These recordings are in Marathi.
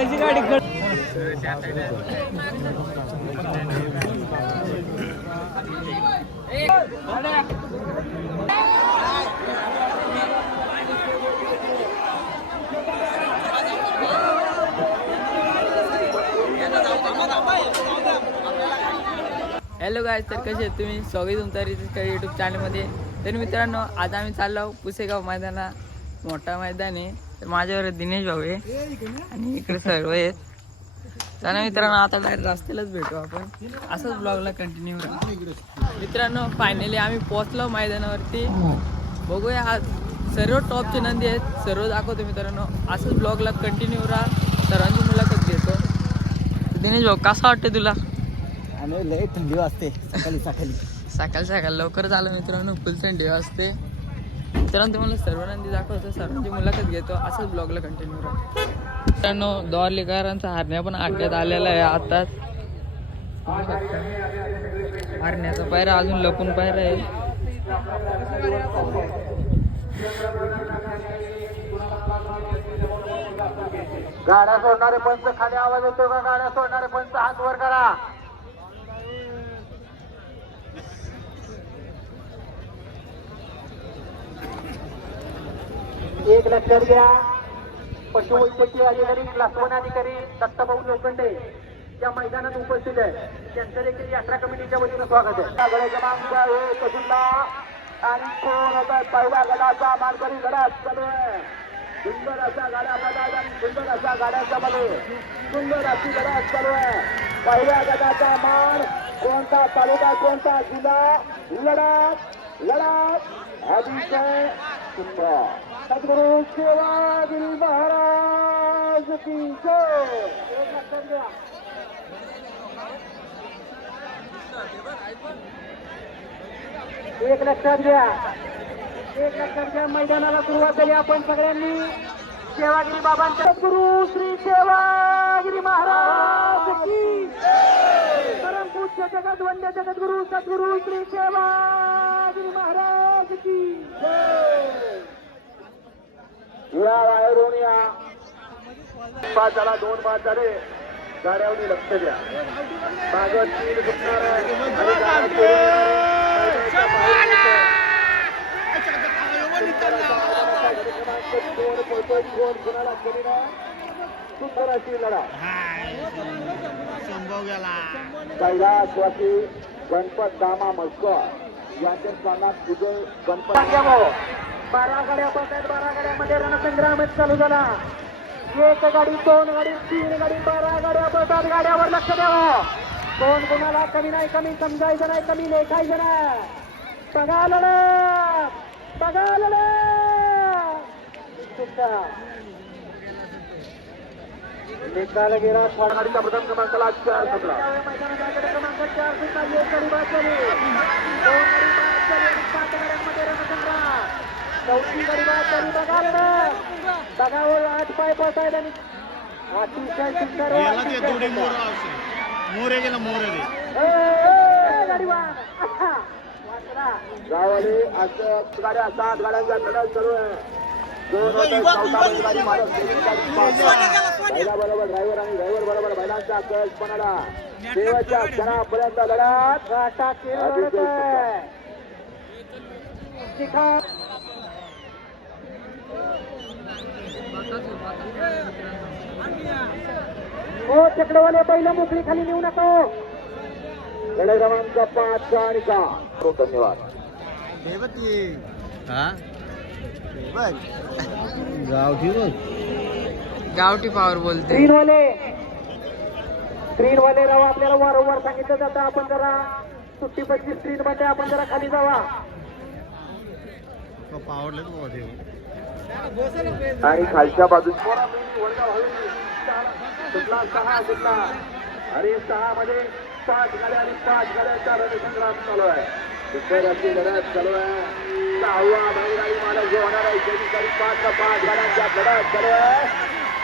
कडाची गाडी कड हॅलो गाय तर कसे तुम्ही? स्वागत तुमचा रिजिस्टर यूट्यूब चॅनलमध्ये तर मित्रांनो आज आम्ही चाललो पुसेगाव मैदाना मोठा मैदान आहे. तर माझ्यावर दिनेश भाऊ आहे. आणि इकडे सर्व आहेत. चला मित्रांनो आता डायरेक्ट रस्त्यालाच भेटू आपण. असंच ब्लॉगला कंटिन्यू राहा. मित्रांनो फायनली आम्ही पोहोचलो मैदानावरती. बघूया आज सर्व टॉपचे नंदी आहेत. सर्व दाखवतो मित्रांनो. असंच ब्लॉगला कंटिन्यू राहा. सर्वांची मुलाखत घेतो. दिनेश भाऊ कसं वाटतं तुला? आणि लय थंडी वाजते सकाळी सकाळी. सकाळ सकाळ लवकर झालं मित्रांनो. फुल थंडी असते मित्रांनो तुम्हाला सर्वांनी नंदी दाखवतो सर्वांची मुलाखत घेतो. असंच ब्लॉगला कंटिन्यू राहतो मित्रांनो दोरलेकरांचा हरण्या पण आट्यात आलेला आहे आताच हरण्याचा पायरा अजून लपून पायरा आहे. गाड्या सोडणारे पंच खाली आवाज येतो का? गाड्या सोडणारे पंच हात वर करा. एक लक्षात घ्या. पशुवैद्यकीय अधिकारी क्लास वन अधिकारी दत्ताभाऊ लोखंडे या मैदानात उपस्थित आहे त्यांचं देखील यात्रा कमिटीच्या वतीनं स्वागत आहे. गडे क्रमांक एक जिल्हा आणि कोण होता पहिल्या गडाचा मानकरी गडात चालू आहे. सुंदर अशा गाड्या आणि सुंदर अशा गाड्याच्या मध्ये सुंदर अशी गडा चालू आहे. पहिल्या गडाचा मान कोणता तालुका कोणता जिल्हा? लढत लढत. अतिशय सुंदर सद्गुरु सेवागिरी महाराज की जय. एक लक्षात घ्या. एक लक्षात घ्या मैदानाला सुरुवात झाली आपण सगळ्यांनी. सेवागिरी बाबांच्या गुरु श्री सेवागिरी महाराज की परम पूज्य जगत वंद्य जगद्गुरु सद्गुरु श्री सेवागिरी महाराज की या बाहेरून या. पाच झाला दोन पाच झाले. गाड्यावरून लक्ष द्या. मागं तीन सुटणार कोण कोणाला कोण कुणाला सुंदर अशी लढा कैलासवासी गणपत दामा मस्कर यांच्या स्थानात विजय गणपत. बारा गाड्या आहेत बारा गाड्यामध्ये रणसंग्राम चालू झाला. एक गाडी दोन गाडी तीन गाडी बारा गाड्या बसतात गाड्यावर लक्ष द्यावं. कोण कोणाला कमी नाही कमी समजायचं नाही कमी लेखायचं नाही. बघा लढत बघा सुद्धा निकाल गेला. गाडीचा प्रथम क्रमांकाला चार रणसंग्राम चौथी गडी बाद झाली. बघा लढत बघावर आठ पाय आणि अतिशय सुंदर. मोरे गेला मोरे गाडी. वाचला. गावाले आज गाड्या सात गाड्यांचा चालू आहे. दोन ड्रायव्हर आणि ड्रायव्हर बरोबर बैलांचा कळपणाला क्षणापर्यंत हो चक्रवाले पहिलं मोकळी खाली नेऊ नको. गड क्रमांक पाच आणि का हो, धन्यवाद गावठी बघ गावठी पावर बोलते. स्क्रीनवाले स्क्रीनवाले राव आपल्याला वारंवार सांगितलं जातं. आपण जरा सुट्टी पैकी स्क्रीन मध्ये आपण जरा खाली जावा. तू आणि खालच्या बाजूला सुटला सहा सुटला. आणि सहा मध्ये पाच गाड्या आणि पाच गाड्यांचा रणसंग्राम चालू आहे. लढत चालू आहे. सहावा बैलगाडी मालक होणार आहे पाच पाच गाड्यांच्या लढत चालू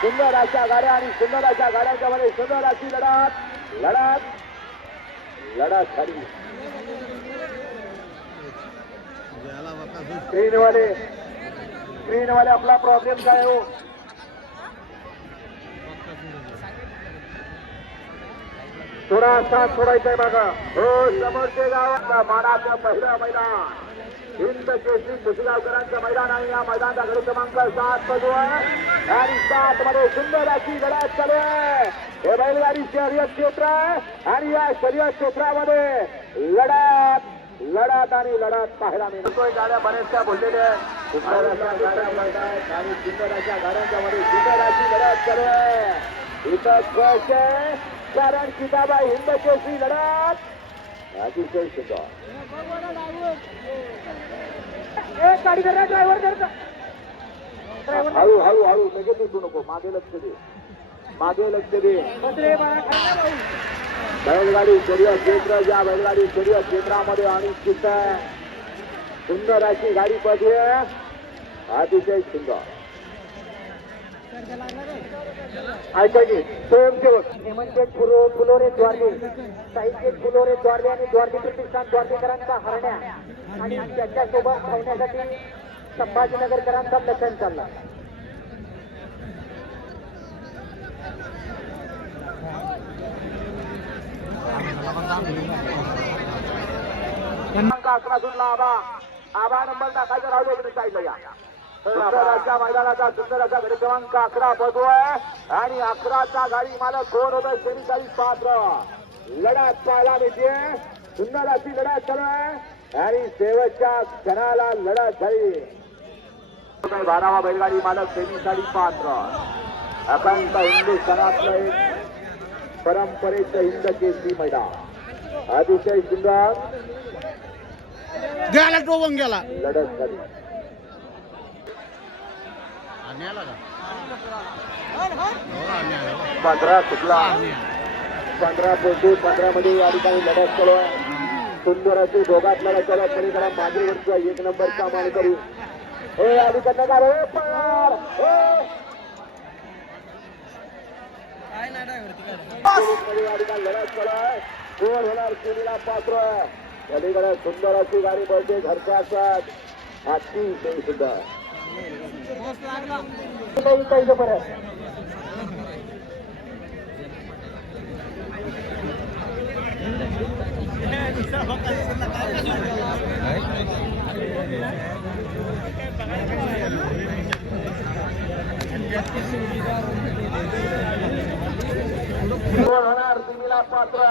सुंदर अशा गाड्या आणि सुंदर अशा गाड्यांच्या मध्ये सुंदर अशी लढत लढत लढत झाली स्क्रीनवाले स्क्रीनवाले आपला प्रॉब्लेम काय हो थोडा साथ सोडायचा आहे बघा हो समोरचे गावातला माडाचा पहिला मैदान. हिंद केसरी कुशगावकरांचं मैदान आहे या मैदानाचा गडी क्रमांक सात मधू आहे. आणि सात मध्ये सुंदर अशी लढत चालू आहे. हे बैलगाडी शर्यत क्षेत्र आणि या शर्यत क्षेत्रामध्ये लढत लढत आणि लढत पाहायला मिळतोय गाड्या बऱ्याचशा बोललेल्या आहेत. आणि सुंदर अशा गाड्यांच्या मध्ये सुंदर अशी लढत चालू आहे. इथं आहे. कारण किताबाई हिंद केसरी लढत. अतिशय सुंदर. गाडी ड्रायव्हर हळू हळू हळू लगेच उठू नको. मागे लक्ष दे. मागे लक्ष दे. बैलगाडी शर्यत क्षेत्र या बैलगाडी शर्यत क्षेत्रामध्ये आहे. सुंदर अशी गाडी आहे. अतिशय सुंदर. ऐका की स्वयंसेवक हेमंत फुलो फुलोरे द्वारगे साहित्य फुलोरे द्वारगे आणि द्वारगे प्रतिष्ठान द्वारगेकरांचा हरण्या. आणि त्याच्यासोबत धावण्यासाठी संभाजीनगरकरांचा लक्षण चालला. क्रमांक अकरातून आबा आबा नंबर टाकायचा राहू दे साईडला या. सुंदराच्या मैदानाचा सुंदर असा गाडी क्रमांक अकरा आहे. आणि अकराचा गाडी मालक कोण होतं? सेमी पात्र. लढत पाहायला मिळते. सुंदर अशी लढत चालू आहे. आणि शेवटच्या क्षणाला लढत झाली. बारावा बैलगाडी मालक सेमी साडी पात्र अकांत हिंदुस्थानातलं एक परंपरेचं हिंद केसरी मैदान. अतिशय सुंदर. गेला टोबून गेला लढत झाली. पंधरा सुटला. पंधरा पोटे पंधरा मध्ये या ठिकाणी लढत चालू आहे. सुंदर असे दोघात लढत चालू आहे. पलीकडे मागेवरचा एक नंबरचा मानकरी हे का रे ठिकाणी लढत चालू आहे. कोण होणार केलेला पात्र. पलीकडे सुंदर अशी गाडी बळते घरच्या असतात अतिशय सुंदर काही होणार तुम्हीला पात्र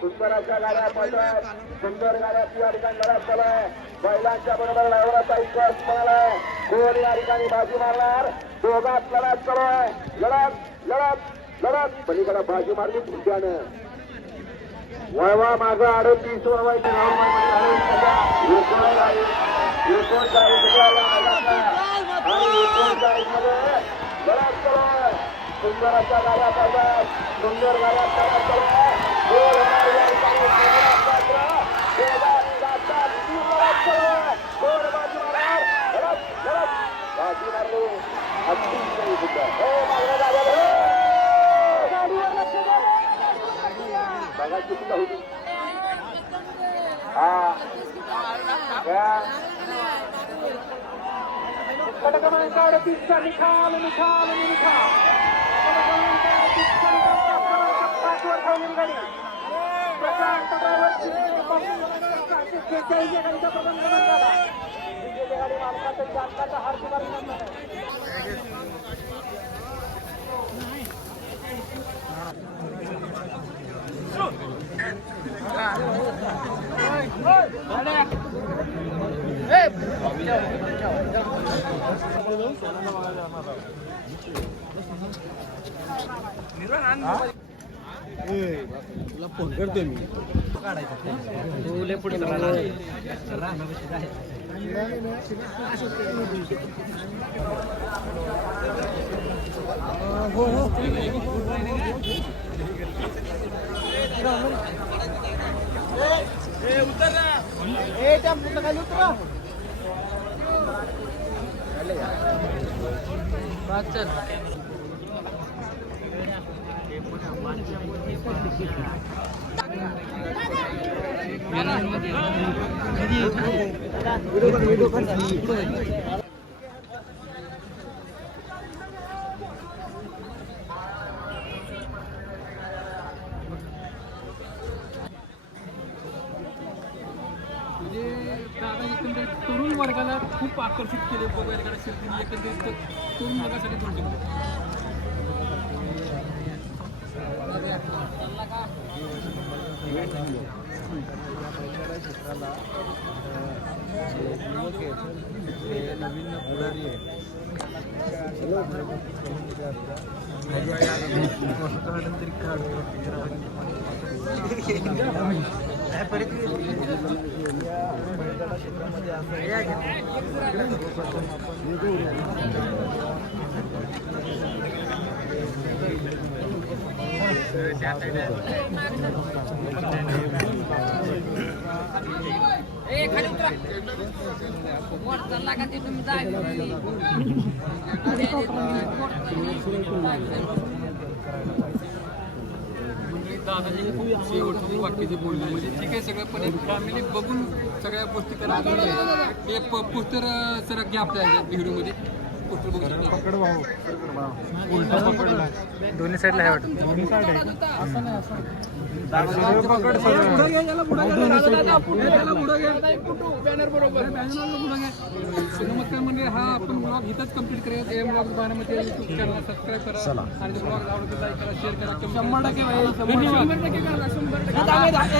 सुंदर गाड्या पडल्यात सुंदर गाड्या या ठिकाणी लढत चालू आहे बैलांच्या बरोबर लढवण्याचा विश्वास म्हणालाय. कोण या ठिकाणी बाजी मारणार. दोघात लढत चालू आहे. लढत लढत लढत. पलीकडे बाजी मारली पुढच्यानं वळवा माझं अडतीस वळवायचे एकोणचाळीस आणि एकोणचाळीसमध्ये लढत सुंदर अशा गाड्या पडतात सुंदर गाड्या पडत बाजी मारली. अतिशय सुंदर. हो, मागं गाड्या बघा. गाडीवर लक्ष द्या. बघा किती होती हा या. गट क्रमांक अडतीसचा निकाल निकाल आणि निकाल गट क्रमांक अडतीसचा निकाल तास क्रमांक पाचवर ठेवलेली गाडी प्रशांत म्हणजे दादा एकंदरीत तरुण वर्गाला खूप आकर्षित केले बघायला शर्यतीने एकंदरीत तरुण वर्गासाठी थोडं Gracias. फोन करतोय मी चल तरुण वर्गासाठी खूप दादाजी शेवटचं वाक्य बोलले म्हणजे ठीक आहे सगळं पण एक फॅमिली बघून सगळ्या गोष्टी करा. ते पोस्टर सर घ्या आपल्या व्हिडिओमध्ये पोस्टर बघू शकता दोन्ही साईडला आहे वाटतं. दोन्ही साईड आहे असं नाही असं नमस्कार म्हणजे हा आपण ब्लॉग इथंच कंप्लीट करूया एम ब्लॉग बारामध्ये युट्यूब चॅनल सबस्क्राईब करा आणि ब्लॉग आवडतो लाईक करा शेअर करा शंभर टक्के शंभर टक्के करा शंभर टक्के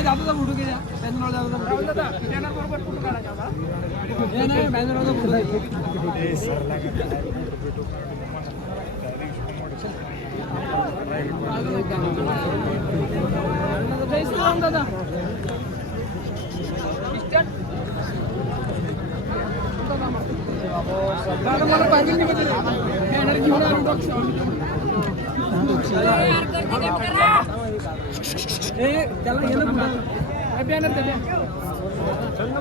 दादाचा फोटो घ्या बॅनर बरोबर फोटो नाही बॅनरचा फोटो जय श्रीराम दादा दादा मला पाहिजे बॅनर घेऊन आलो ए त्याला गेलं बॅनर द्या त्याला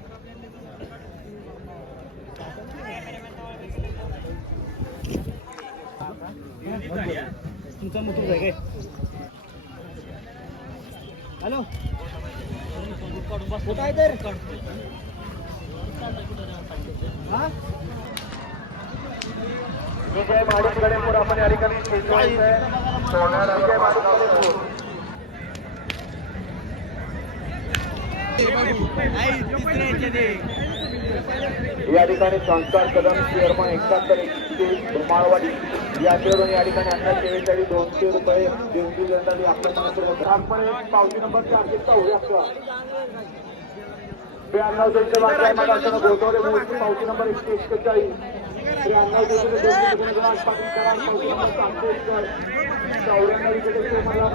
तुमचा मुतूर आहे काय? हॅलो? कुठं आहे तर. हा? विजय माडिक आपण या ठिकाणी या ठिकाणी संस्कार कदम चेअरमन एकाहत्तर एकशे माळवाडी या या ठिकाणी अण्णा दोनशे रुपये देवजी जनतानी आपल्या पावती नंबर चारशे चौऱ्याहत्तर ब्याण्णव दोनशे बारा मला असताना पावती नंबर एकशे एक्केचाळीस. त्र्याण्णव दोनशे दोनशे पाटील पावती नंबर पाचशे एकर चौऱ्याण्णव इकडे सोमला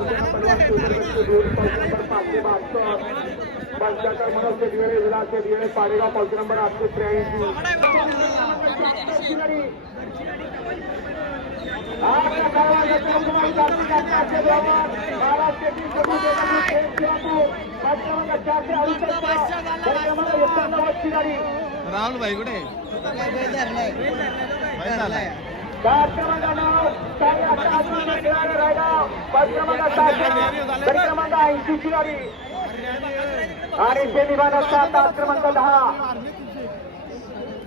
दोन पावती नंबर पाचशे बहात्तर पंच्याहत्तर मनोज विलास पाडेगाव पावती नंबर आठशे त्र्याऐंशी. राहुल भाई कुठे? क्रमांक ऐंशीची गाडी आणि ते विमान असतात क्रमांक दहा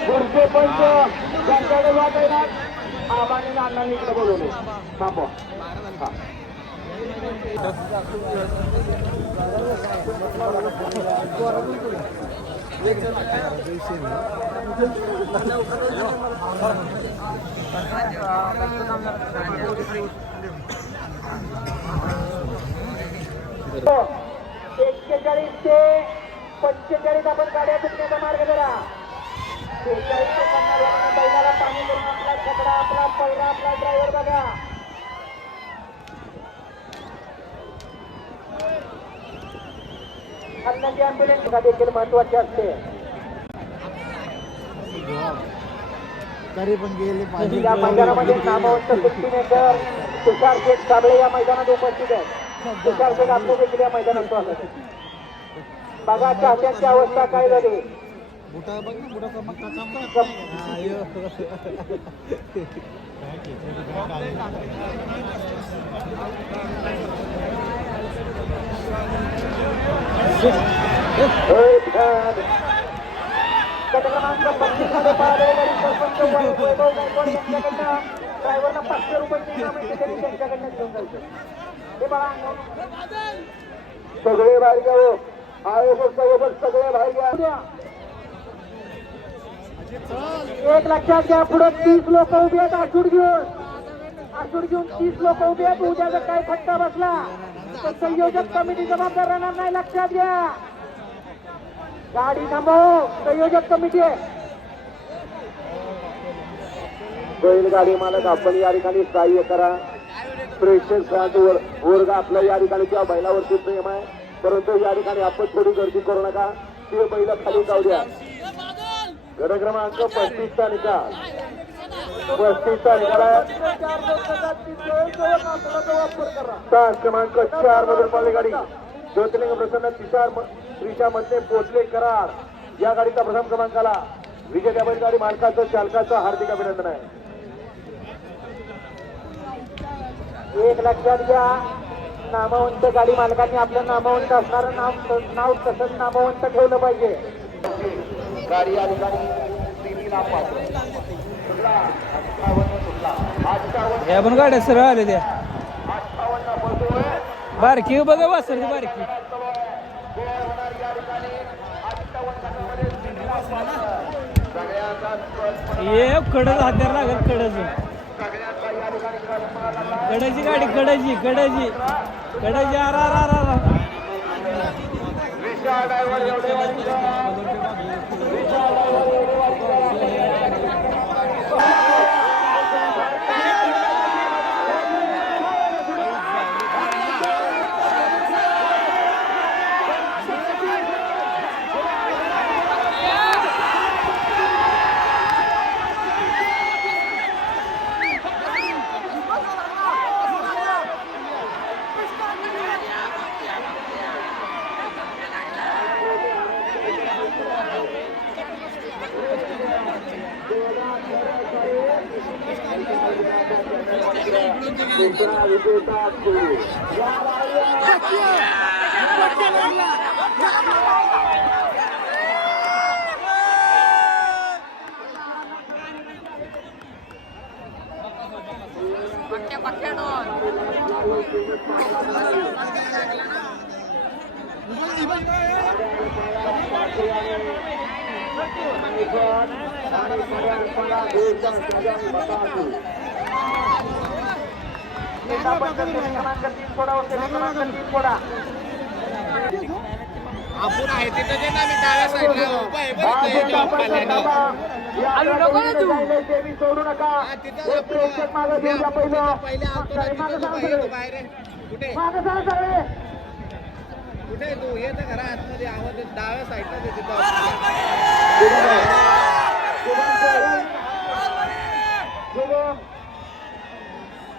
पुढचे पंच त्यांच्याकडे वाट येणार आबाने अण्णांनी इकडे बोलवले थांबवा हा. एक्केचाळीस ते पंचेचाळीस आपण गाड्या चुकण्याचा मार्ग ते पन्नास जणांना बैलाला पाणी करून आपला छकडा आपला पहिला आपला ड्रायव्हर बघा. अन्नाची अँब्युलन्स देखील महत्वाची असते. तरी पण गेले या मैदानामध्ये नामवंत सुट्टीमेकर तुषार शेठ साबळे या मैदानात उपस्थित आहेत. तुषार शेठ आपले देखील या मैदानात स्वागत. बघा चाहत्यांची अवस्था काय झाली क्रमांक पस्तीसमध्ये ड्रायव्हरला पाचशे रुपये त्यांच्याकडनं घेऊन जायचं हे बघा सगळे बाहेर. आयोजक सगळे बाहेर घ्या एक लक्षात घ्या पुढे तीस लोक उभी आहेत आसूड घेऊन. आसूड घेऊन तीस लोक उभी आहेत उद्या जर काय फटका बसला? तर संयोजक कमिटी जबाबदार राहणार नाही लक्षात घ्या. गाडी थांबव संयोजक कमिटी आहे. बैलगाडी मालक आपण या ठिकाणी सहाय्य करा. प्रेक्षक फॅन्स वर्ग आपला या ठिकाणी किंवा बैलावरती प्रेम आहे. परंतु या ठिकाणी आपण थोडी गर्दी करू नका. ती पहिला खाली जाऊ द्या. गड क्रमांक पस्तीसचा निकाल. पस्तीसचा निकाल आहे. तास क्रमांक चार मधून पडली गाडी. ज्योतिलिंग प्रसन्न तिसार त्रिशा मध्ये पोचले करार या गाडीचा प्रथम क्रमांकाला विजेत्या बैलगाडी मालकाचं चालकाचं हार्दिक अभिनंदन आहे. एक लक्षात घ्या. नामवंत गाडी मालकांनी आपलं नामवंत असणारं नाव नाव तसंच नामवंत ठेवलं पाहिजे. गाडी या पण गाड्या सरळ आले त्या. बारकी बघा वासर बारकी. ये कडच हात्यार लागत कडच कडाची गाडी कडाची कडाची कडाची आर आर आर आर. विशाल ड्रायव्हर एवढे वाईट दुसरा विजेता सुरू. या बाजूला आणि सगळ्यांना एकदम सगळ्यांनी बतावू. क्रमांक तीन सोडा होते क्रमांक तीन सोडा आपण आहे तिथं जे ना मी डाव्या साईडला उभा आहे बरं इथं हे job पाल्यानं. आलू नको ना तू सोडू नका हा, तिथं एक प्रेक्षक मागं घेऊन जा पहिलं पहिले आलतो आपण आहे तिथं जा उभा आहे, सगळे. बाहेर आहे. कुठे? तू? येत घरा आतमध्ये आवाज डाव्या साईडला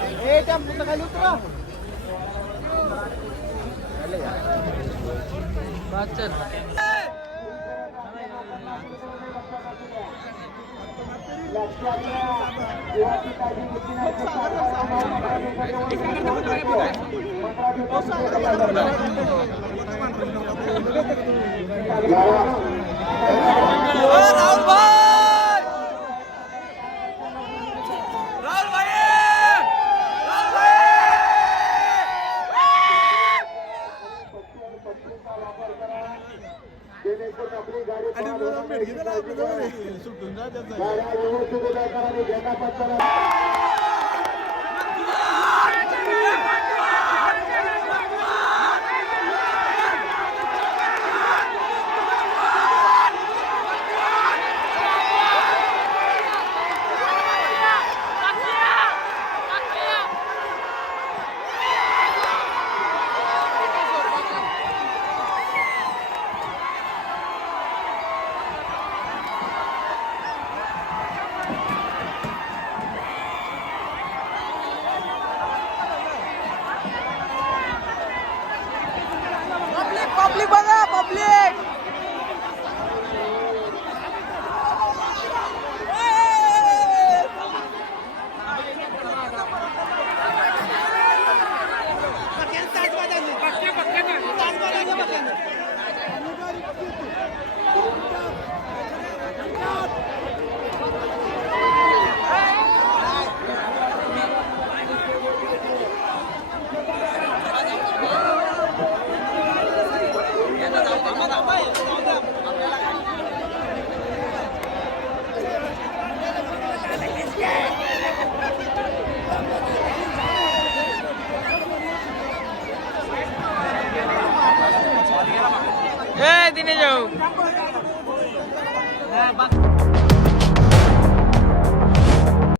Eh, dyan, punta ka luto ka. Bacan. Oh, आणि भेट सुटून जा त्याचा.